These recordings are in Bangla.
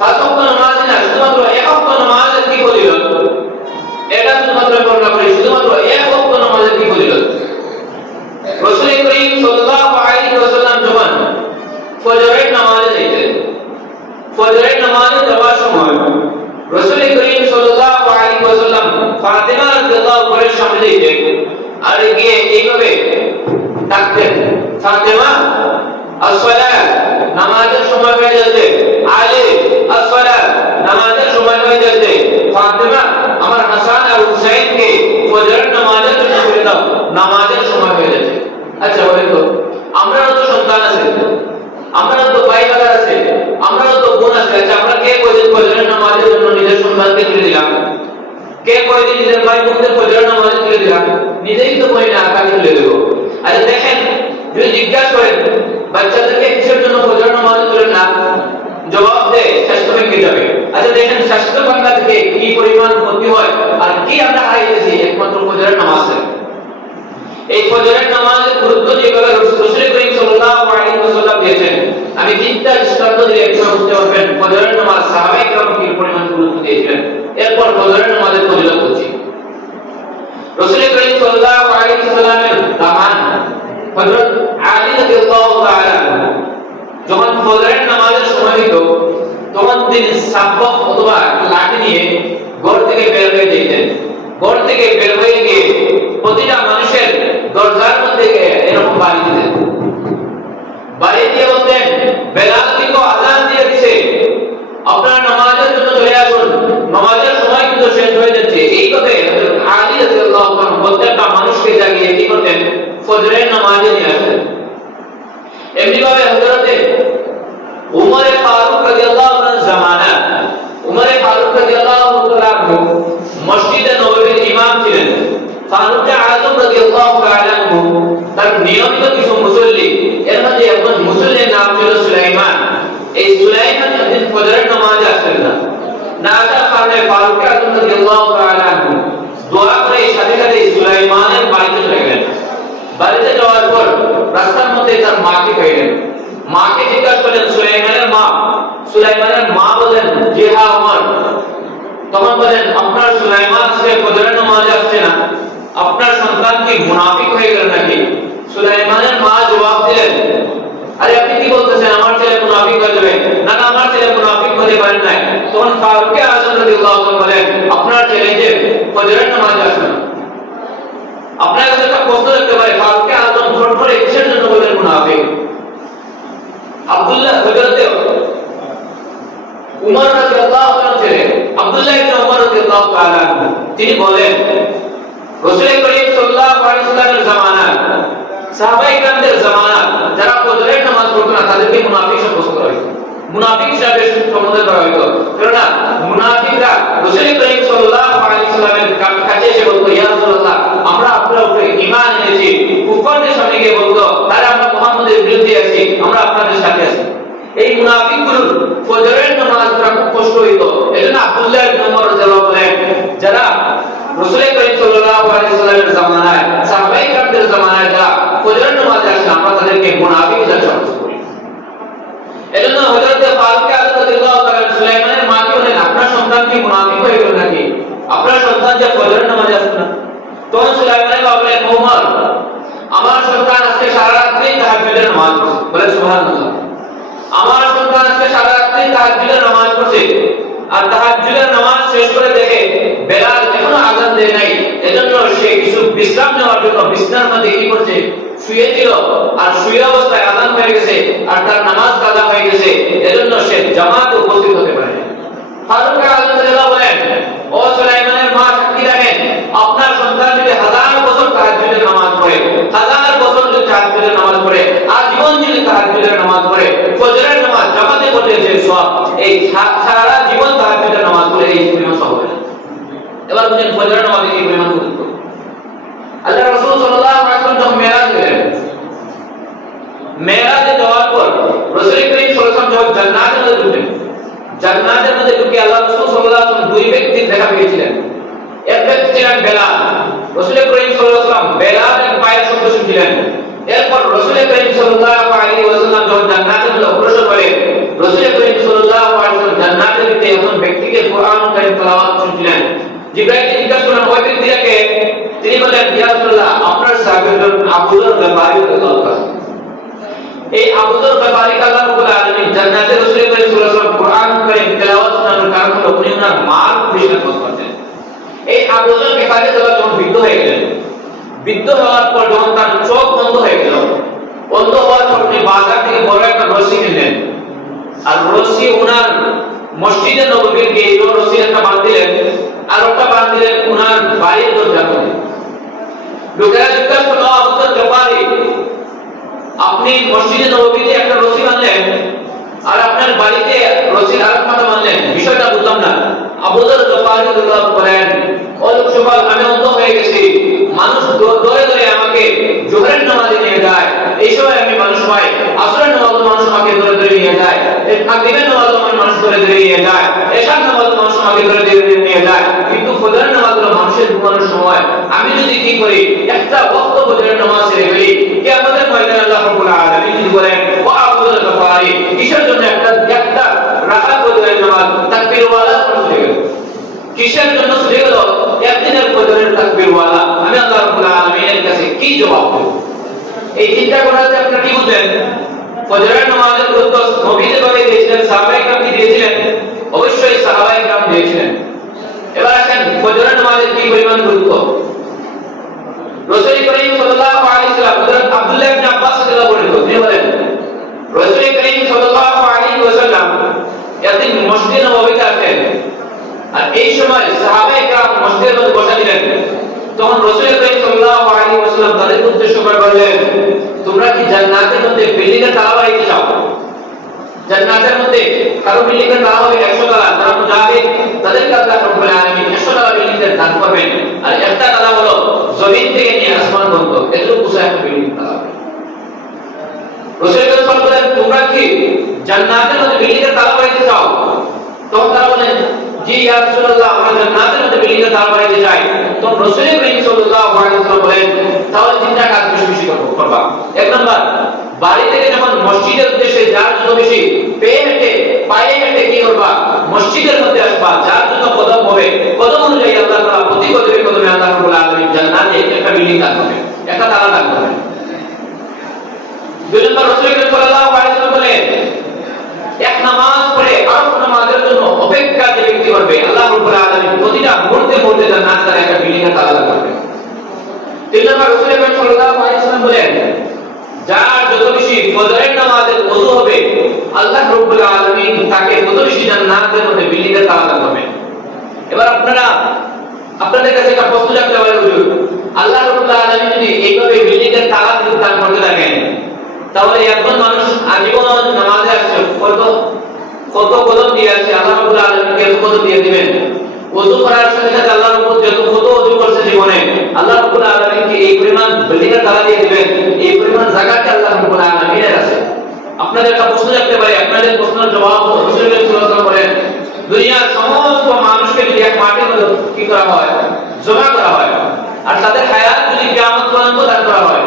পাঁচ ওয়াক্ত নামাজ না, শুধুমাত্র এক ওয়াক্ত নামাজের কি ফজিলত, এটা শুধুমাত্র বর্ণনা করি, শুধুমাত্র এক ওয়াক্ত নামাজের কি ফজিলত। রাসূল করিম সাল্লাল্লাহু আলাইহি ওয়াসাল্লাম যখন ফজরের নামাজে যাইতেন, ফজরের নামাজে যাওয়ার সময় রাসূল করিম সাল্লাল্লাহু আলাইহি ওয়াসাল্লাম ফাতিমা রাদিয়াল্লাহু আনহার সামনে যেতেন আর গিয়ে এইভাবে ডাকতেন, ফাতিমা আসসালাত, নামাজের সময় হয়ে যাচ্ছে, আলী আসসালাত, নামাজের সময় হয়ে যাচ্ছে, ফাতিমা আমার হাসান আর হুসাইনকে ফজরের নামাজের জন্য বলে দাও, নামাজের সময় হয়ে যাচ্ছে। আচ্ছা বলেন তো, আমরাও তো সন্তান আছে, আমরাও তো ভাই বাজার আছে, আমরাও তো বোন আছে, আচ্ছা আমরা কে কয়দিন ফজরের নামাজের জন্য নিজের সন্তানকে তুলে দিলাম, কে কয়দিন নিজের ভাই বোনদের ফজরের নামাজে তুলে দিলাম, নিজেই তো কই না কাকে তুলে দেব। আচ্ছা দেখেন, যদি জিজ্ঞাসা করেন বাচ্চাদেরকে কিসের জন্য ফজরের নামাজে তুলে না, জবাব দেয় স্বাস্থ্য ভেঙে যাবে। আচ্ছা দেখেন স্বাস্থ্য ভাঙা থেকে কি পরিমাণ ক্ষতি হয় আর কি আমরা হারাইতেছি একমাত্র ফজরের নামাজে। এই ফজরের নামাজের গুরুত্ব যেভাবে রাসূল করিম সাল্লাল্লাহু আলাইহি ওয়াসাল্লাম দিয়েছেন, আমি তিনটা দৃষ্টান্ত দিয়ে একটু বুঝতে পারবেন ফজরের নামাজ সাহাবায়ে কেরাম কি পরিমাণ গুরুত্ব দিয়েছিলেন। এরপর ফজরের নামাজের ফজিলত বলছি। রাসূল করিম সাল্লাল্লাহু আলাইহি ওয়াসাল্লামের দামান হযরত আলী রাদিয়াল্লাহু তাআলা যখন ফজরের নামাজের সময় হতো তখন তিনি সাবক অথবা লাঠি নিয়ে ঘর থেকে বের হয়ে যেতেন। ঘর থেকে বের হয়ে গিয়ে প্রতিটা মানুষের দরজার মধ্যে এরকম বাড়ি দিতেন, বাড়ি দিয়ে বলতেন বেলাল কিন্তু আযান দিয়ে দিয়েছে, আপনারা নামাজের জন্য চলে আসুন, নামাজের সময় কিন্তু শেষ হয়ে যাচ্ছে। এই কথা হযরত আলী রাদিয়াল্লাহু তাআলা প্রত্যেকটা মানুষকে জাগিয়ে কি করতেন, ফজরের নামাজে নিয়ে আসতেন। এমনি ভাবে হযরতে উমর ফারুক রাদিয়াল্লাহু তাআলার জামানা, উমর ফারুক রাদিয়াল্লাহু তাআলা মসজিদে নববীর ইমাম ছিলেন। ফারুক আযম রাদিয়াল্লাহু তাআলা তার নিয়মিত কিছু মুসল্লি, এর মধ্যে একজন মুসল্লির নাম ছিল সুলাইমান। এই সুলাইমান একদিন ফজরের নামাজে আসলেন না, না আসার কারণে ফারুক আযম রাদিয়াল্লাহু তাআলা দোয়া করে সাথে সাথে সুলাইমানের বাড়িতে চলে গেলেন। বাড়িতে যাওয়ার পর রাস্তার মধ্যে তার মাকে পেলেন, মাকে জিজ্ঞাসা করলেন সুলাইমানের মা, সুলাইমানের মা বলেন জি হ্যাঁ ওমর। তখন বলেন আপনার সুলাইমান সে ফজরের নামাজে আসছে না, আপনার সন্তান কি মুনাফিক হয়ে গেল নাকি? সুলাইমানের মা জবাব দিলেন আরে আপনি কি বলতেছেন, আমার ছেলে মুনাফিক হয়ে যাবে? না না, আমার ছেলে মুনাফিক হতে পারে না। তখন ফারুক আযম রাদিয়াল্লাহু তাআলা বলেন আপনার ছেলে যে ফজরের নামাজে আসে না। আপনার কাছে একটা প্রশ্ন রাখতে পারে, ফারুক আযম ফট করে কিসের জন্য বলেন মুনাফিক? আব্দুল্লাহ হযরতে উমর রাদিয়াল্লাহু তাআলা ছেলে আব্দুল্লাহ ইবনে উমর রাদিয়াল্লাহু তাআলা তিনি বলেন রাসূল করিম সাল্লাল্লাহু আলাইহি ওয়াসাল্লামের জামানা, সাহাবায়ে কেরামদের জামানা যারা ফজরের নামাজ পড়তো না তাদেরকে মুনাফিক সাব্যস্ত করা হতো, মুনাফিক হিসেবে সম্বোধন করা হতো। কেননা মুনাফিকরা রাসূল করিম সাল্লাল্লাহু আলাইহি ওয়াসাল্লামের কাছে এসে বলতো ইয়া রাসূলুল্লাহ আমরা আপনার উপরে ঈমান এনেছি, কুফারদের সামনে গিয়ে বলতো তারা আমরা মুহাম্মদের বিরুদ্ধে আছি, আমরা আপনাদের সাথে আছি। এই মুনাফিকগুলোর ফজরের নামাজ পড়া খুব কষ্ট হইতো। এজন্য আব্দুল্লাহ ইবনে উমর রাদিয়াল্লাহু বলেন যারা রাসূল করিম সাল্লাল্লাহু আলাইহি ওয়াসাল্লামের জামানায় সাহাবায়ে কেরামদের জামানায় যারা ফজরের নামাজে আসে আমরা তাদেরকে মুনাফিক হিসেবে সাব্যস্ত করি। এজন্য হযরত ফারুক আযম রাদিয়াল্লাহু তাআলা সুলাইমানের মাকে বলেন আপনার সন্তান কি মুনাফিক হয়ে গেল নাকি? আপনার সন্তান যে ফজরের নামাজে আসে না। তখন সুলাইমানের বাবা বলেন ওমর আমার সন্তান আজকে সারা রাত্রি তাহাজ্জুদের নামাজ পড়ে, বলে সুবহানাল্লাহ। আমার সন্তান আজকে সারা রাত্রি তাহাজ্জুদের নামাজ পড়ছে আর তাহাজ্জুদের নামাজ শেষ করে দেখে বেলাল এখনো আযান দেয় নাই, এজন্য সে কিছু বিশ্রাম নেওয়ার জন্য বিছানার মধ্যে কি করছে, শুয়েছিল। আর শুয়ে অবস্থায় আযান হয়ে গেছে আর তার নামাজ কাজা হয়ে গেছে, এজন্য সে জামাতে উপস্থিত হতে পারে না। ফারুক আযম রাদিয়াল্লাহু বলেন ও সুলাইমানের মা সাক্ষী রাখেন আপনার সন্তান যদি 1000 বছর তাহাজ্জুদের নামাজ পড়ে, 1000 বছর যদি তাহাজ্জুদের নামাজ পড়ে, আজীবন যদি তাহাজ্জুদের নামাজ পড়ে, ফজরের নামাজ জামাতে পড়লে যে সওয়াব, এই সারা জীবন তাহাজ্জুদের নামাজ পড়ে এই পরিমাণ সওয়াব হবে। এবার বুঝেন ফজরের নামাজে কি পরিমাণ গুরুত্ব। আল্লাহ রাসূল সাল্লাল্লাহু আলাইহি ওয়াসাল্লাম মেরাজ গেলেন, মেরাজে যাওয়ার পর রাসূল করিম সাল্লাল্লাহু আলাইহি ওয়াসাল্লাম জান্নাতের মধ্যে ঢুকলেন। জান্নাতের মধ্যে ঢুকে আল্লাহ রাসূল সাল্লাল্লাহু আলাইহি ওয়াসাল্লাম দুই ব্যক্তির দেখা পেয়েছিলেন। এক ব্যক্তি ছিলেন বেলাল, রাসূল করিম সাল্লাল্লাহু আলাইহি ওয়াসাল্লাম বেলালের পায়ের শব্দ শুনছিলেন। এরপর রাসূল করিম সাল্লাল্লাহু আলাইহি ওয়াসাল্লাম যখন জান্নাতের মধ্যে অগ্রসর হলেন, রাসূল করিম সাল্লাল্লাহু আলাইহি ওয়াসাল্লাম জান্নাত জিবরাইল জিজ্ঞাসা করলেন ওই ব্যক্তিটাকে, তিনি বললেন ইয়া রাসূলুল্লাহ আপনার সাহাবীর আবু যর গফারি রাদিয়াল্লাহু তাআলা। এই আবু যর গফারি আল্লাহ রাব্বুল আলামিন জান্নাতে রাসূল করিম সাল্লাল্লাহু আলাইহি ওয়াসাল্লাম কোরআন কারীম তেলাওয়াত শোনানোর কারণ হলো উনি ওনার মাল বেশি খরচ করতেন। এই আবু যর গফারি যখন বৃদ্ধ হয়ে গেলেন, বৃদ্ধ হওয়ার পর যখন তার চোখ বন্ধ হয়ে গেল, বন্ধ হওয়ার পর তিনি বাজার থেকে বড় একটা রশি কিনলেন, আর রশি ওনার মসজিদে নববীর গেট রশি একটা বাঁধলেন, আর ওটা বাঁধলেন ওনার বাড়ির দরজাতে। লোকেরা জিজ্ঞাসা করলো আবু যর গফারি আপনি মসজিদে নববীতে একটা রশি বাঁধলেন আর আপনার বাড়িতে রশির আরেক মাথা বাঁধলেন, বিষয়টা বুঝলাম না। আবু যর গফারি রাদিয়াল্লাহু বলেন ও লোক সকল আমি অন্ধ হয়ে গেছি, মানুষ ধরে ধরে আমাকে জোহরের নামাজে নিয়ে যায়, এই সময় আমি মানুষ পাই, আসরের নামাজ মানুষ আমাকে ধরে ধরে নিয়ে যায়, মাগরিবের নামাজ মানুষ ধরে ধরে নিয়ে যায়, এশার নামাজ মানুষ আমাকে ধরে ধরে নিয়ে যায়, কিন্তু ফজরের নামাজ হলো মানুষের ঘুমানোর সময়। আমি যদি কি করি একটা ওয়াক্ত ফজরের নামাজ ছেড়ে ফেলি, কিয়ামতের ময়দানে আল্লাহ রাব্বুল আলামিন যদি বলেন ওয়া আবু যর গফারি কিসের জন্য একটা রাকাত ফজরের নামাজ তাকবীর ওয়ালা ছুটে গেল, কিসের জন্য ছুটে গেল একদিনের ফজরের তাকবীর ওয়ালা, আমি আল্লাহ রাব্বুল আলামিনের কাছে কি জবাব দেব? এই চিন্তা করাতে আপনারা কি বুঝলেন ফজরের নামাজের গুরুত্ব নবী যেভাবে দিয়েছিলেন সাহাবায়ে কেরাম কি দিয়েছিলেন? অবশ্যই সাহাবায়ে কেরাম দিয়েছিলেন। এবার আসেন ফজরের নামাজের কি পরিমাণ গুরুত্ব। রাসূল করিম সাল্লাল্লাহু আলাইহি ওয়াসাল্লাম হযরত আব্দুল্লাহ ইবনে আব্বাস রাদিয়াল্লাহু আনহু তিনি বলেন রাসূল করিম সাল্লাল্লাহু আলাইহি ওয়াসাল্লাম একদিন মসজিদে নববীতে আসেন, আর এই সময় সাহাবায়ে কেরাম মসজিদের মধ্যে বসা ছিলেন। তখন রাসূল করিম সাল্লাল্লাহু আলাইহি ওয়াসাল্লাম তাদের উদ্দেশ্য করে বললেন তোমরা কি জান্নাতের মধ্যে বিল্ডিং এর তালা বানাইতে চাও? জান্নাতের মধ্যে কারো বিল্ডিং এর তালা হবে 100 তালা, তারা মুজাহিদ তাদেরকে আল্লাহ রাব্বুল আলামিন 100 তালা বিল্ডিং এর দান করবেন, আর একটা তালা হলো জমিন থেকে নিয়ে আসমান পর্যন্ত এতটুকু উঁচু একটা বিল্ডিং তালা হবে। রাসূল করিম সাল্লাল্লাহু আলাইহি ওয়াসাল্লাম তোমরা কি জান্নাতের মধ্যে বিল্ডিং এর তালা বানাইতে চাও? তখন তারা বলেন জি ইয়া রাসূলুল্লাহ আমরা জান্নাতের মধ্যে বিল্ডিং এর তালা বানাইতে চাই। তখন রাসূল করিম সাল্লাল্লাহু আলাইহি ওয়াসাল্লাম বলেন তাহলে তিনটা কাজ বেশি বেশি করবা। এক নাম্বার, বাড়ি থেকে যখন মসজিদের উদ্দেশ্যে যার যত বেশি পায়ে হেঁটে কি করবা মসজিদের মধ্যে আসবা, যার যত কদম হবে কদম অনুযায়ী আল্লাহ তাআলা প্রতি কদমে কদমে আল্লাহ রাব্বুল আলামিন জান্নাতে একটা বিল্ডিং দান করবেন, একটা তালা দান করবেন। দুই নম্বর, রাসূল করিম সাল্লাল্লাহু আলাইহি ওয়াসাল্লাম বলেন এক নামাজ পড়ে আরেক নামাজের জন্য অপেক্ষা যে ব্যক্তি করবে আল্লাহ রাব্বুল আলামিন প্রতিটা মুহূর্তে মুহূর্তে জান্নাতের একটা বিল্ডিং এর তালা দান করবেন। তিন নম্বর, রাসূল করিম সাল্লাল্লাহু আলাইহি ওয়াসাল্লাম বলেন যার যত বেশি ফজরের নামাজের ওযু হবে আল্লাহ রাব্বুল আলামিন তাকে তত বেশি জান্নাতের মধ্যে বিল্ডিং এর তালা দান করবেন। এবার আপনাদের কাছে একটা প্রশ্ন জানতে পারে হুজুর, আল্লাহ রাব্বুল আলামিন যদি এইভাবে বিল্ডিং এর তালা দান করতে থাকেন তাহলে একজন মানুষ আজীবন নামাজে আসছে কত কদম দিয়ে আসছে, আল্লাহ রাব্বুল আলামিন কত কদম দিয়ে দিবেন? ওযু করার সাথে সাথে আল্লাহর উপর যত কত ওযু করছে জীবনে আল্লাহ রাব্বুল আলামিন কি এই পরিমাণ বিল্ডিং এর তালা দিয়ে দিবেন? এই পরিমাণ জায়গা কি আল্লাহ রাব্বুল আলামিনের আছে? আপনাদের একটা প্রশ্ন রাখতে পারি, আপনাদের প্রশ্নের জবাব রাসূল সাল্লাল্লাহু আলাইহি ওয়াসাল্লাম বলেন দুনিয়ার সমস্ত মানুষকে যদি এক মাটির মধ্যে কি করা হয় জমা করা হয়, আর তাদের হায়াত যদি কিয়ামত পর্যন্ত দান করা হয়,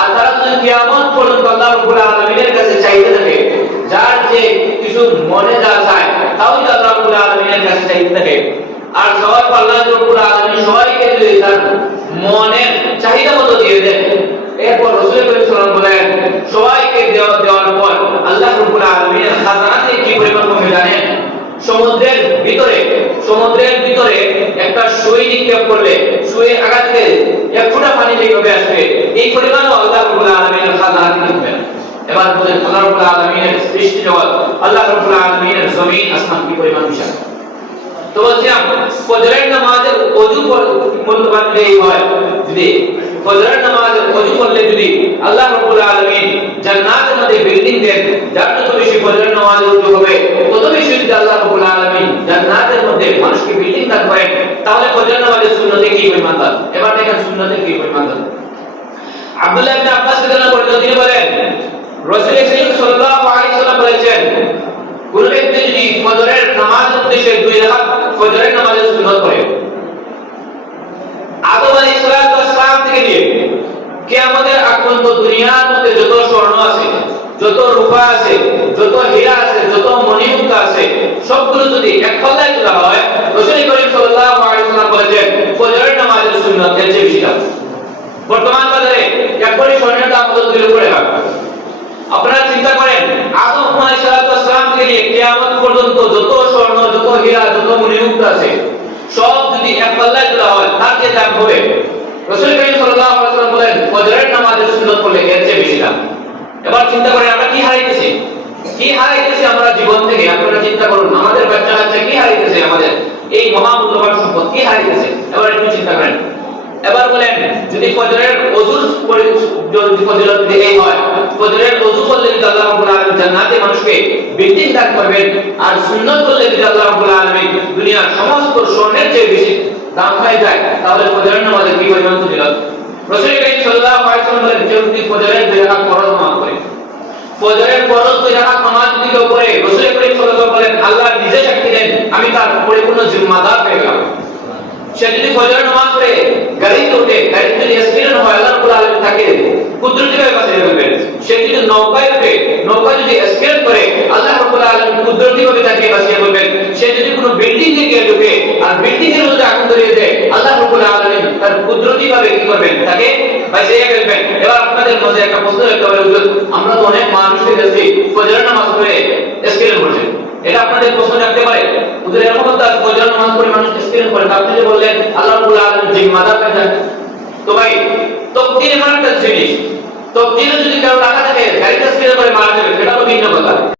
আর তারা যদি কিয়ামত পর্যন্ত আল্লাহ রাব্বুল আলামিনের কাছে চাইতে থাকে, যার যে কিছু মনে যা চায় তাও যদি আল্লাহ রাব্বুল আলামিনের কাছে চাইতে থাকে, আর সবাই আল্লাহ রাব্বুল আলামিন সবাইকে যদি তার মনের চাহিদা মতো দিয়ে দেন, এরপর রাসূল করিম সাল্লাল্লাহু আলাইহি ওয়াসাল্লাম বলেন সবাইকে দেওয়ার পর আল্লাহ রাব্বুল আলামিনের খাজানাতে কি পরিমাণ হবে জানেন? সমুদ্রের ভিতরে একটা সুই নিক্ষেপ করলে সুইয়ের আঘাত থেকে এক ফোঁটা পানি যেভাবে আসবে এই পরিমাণও আল্লাহ রাব্বুল আলামিনের খাজানাতে দিবেন। এবার বলেন আল্লাহ রাব্বুল আলামিনের সৃষ্টি জগৎ, আল্লাহ রাব্বুল আলামিনের জমিন আসমান কি পরিমাণ বিশাল। তো বলছিলাম ফজরের নামাজের ওযু করলেই হয়, যদি ফজরের নামাজের ওযু করলে যদি আল্লাহ রাব্বুল আলামিন জান্নাতের মধ্যে বিল্ডিং দেন, যার যত বেশি ফজরের নামাজের ওযু হবে তত বেশি যদি আল্লাহ রাব্বুল আলামিন জান্নাতের মধ্যে মানুষকে বিল্ডিং দান করেন, তাহলে ফজরের নামাজের সুন্নতে কি পরিমাণ দান? এবার দেখেন সুন্নতে কি পরিমাণ দান। আব্দুল্লাহ ইবনে আব্বাস রাদিয়াল্লাহু আনহু তিনি বলেন রাসূল করিম সাল্লাল্লাহু আলাইহি ওয়াসাল্লাম বলেছেন কোন ব্যক্তি যদি ফজরের নামাজের উদ্দেশ্যে 2 রাকাত ফজরের নামাজের সুন্নাত পড়ে, আদম আলাইহিস সালাম থেকে নিয়ে কিয়ামতের আগ পর্যন্ত দুনিয়ার মধ্যে যত স্বর্ণ আছে, যত রূপা আছে, যত হীরা আছে, যত মণিমুক্তা আছে, সবগুলো যদি এক পাল্লায় তোলা হয়, রাসূল করিম সাল্লাল্লাহু আলাইহি ওয়াসাল্লাম বলেছেন এর চেয়ে বেশি দাম। বর্তমান বাজারে এক ভরি স্বর্ণের দাম কত 2 লক্ষ টাকা। আপনারা চিন্তা করেন আদম আলাইহিস সালাম থেকে কিয়ামত পর্যন্ত যত স্বর্ণ, যত হীরা, যত মণিমুক্তা আছে সব যদি এক পাল্লায় তোলা হয় তার যে দাম হবে, রাসূল করিম সাল্লাল্লাহু আলাইহি ওয়াসাল্লাম বলেন ফজরের নামাজের সুন্নাত পড়লে এর চেয়ে বেশি দাম। এবার চিন্তা করেন আমরা কি হারাইতেছি, কি হারাইতেছি আমরা জীবন থেকে। আপনারা চিন্তা করুন আমাদের বাচ্চা কাচ্চা কি হারাইতেছে, আমাদের এই মহামূল্যবান সম্পদ কি হারাইতেছে। এবার একটু চিন্তা করেন। এবার বলেন যদি ফজরের ওযুর যদি ফজিলত এই হয়, ফজরের ওযু করলে যদি আল্লাহ রাব্বুল আলামিন জান্নাতে মানুষকে বিল্ডিং দান করবেন, আর সুন্নাত করলে যদি আল্লাহ রাব্বুল আলামিন দুনিয়ার সমস্ত স্বর্ণের চেয়ে বেশি দাম হয়ে যায়, তাহলে ফজরের নামাজের কি পরিমাণ ফজিলত। রাসূল করিম সাল্লাল্লাহু আলাইহি ওয়াসাল্লাম বলেন কেউ যদি ফজরের 2 রাকাত ফরজ নামাজ পড়ে, ফজরের ফরজ 2 রাকাত নামাজ যদি কেউ পড়ে, রাসূল করিম সাল্লাল্লাহু আলাইহি ওয়াসাল্লাম বলেন আল্লাহ নিজে সাক্ষী দেন আমি তার পরিপূর্ণ জিম্মাদার হয়ে গেলাম। সে যদি ফজরের নামাজ পড়ে গাড়িতে উঠে, গাড়িতে যদি অ্যাক্সিডেন্ট হয় আল্লাহ রাব্বুল আলামিন তাকে কুদরতিভাবে বাঁচিয়ে রাখবেন। সে যদি নৌকায় উঠে, নৌকা যদি অ্যাক্সিডেন্ট করে আল্লাহ রাব্বুল আলামিন কুদরতিভাবে তাকে বাঁচিয়ে রাখবেন। সে যদি কোনো বিল্ডিং এ গিয়ে ঢুকে আর বিল্ডিং এর মধ্যে আগুন ধরিয়ে দেয় আল্লাহ রাব্বুল আলামিন তার কুদরতিভাবে কি করবেন, তাকে বাঁচিয়ে ফেলবেন। এবার আপনাদের মধ্যে একটা প্রশ্ন রাখতে হবে, হুজুর আমরা তো অনেক মানুষকে দেখি ফজরের নামাজ পড়ে অ্যাক্সিডেন্ট করছে, এটা আপনাদের প্রশ্ন রাখতে পারে হুজুর এরকম তো ফজরের নামাজ পড়ে মানুষ অ্যাক্সিডেন্ট করে, আপনি যে বললেন আল্লাহ রাব্বুল আলামিন জিম্মাদার হয়ে যান। তো ভাই তকদীর এমন একটা জিনিস, তকদীরে যদি কেউ টাকা থাকে গাড়িতে অ্যাক্সিডেন্ট করে মারা যাবে, সেটা তো ভিন্ন কথা।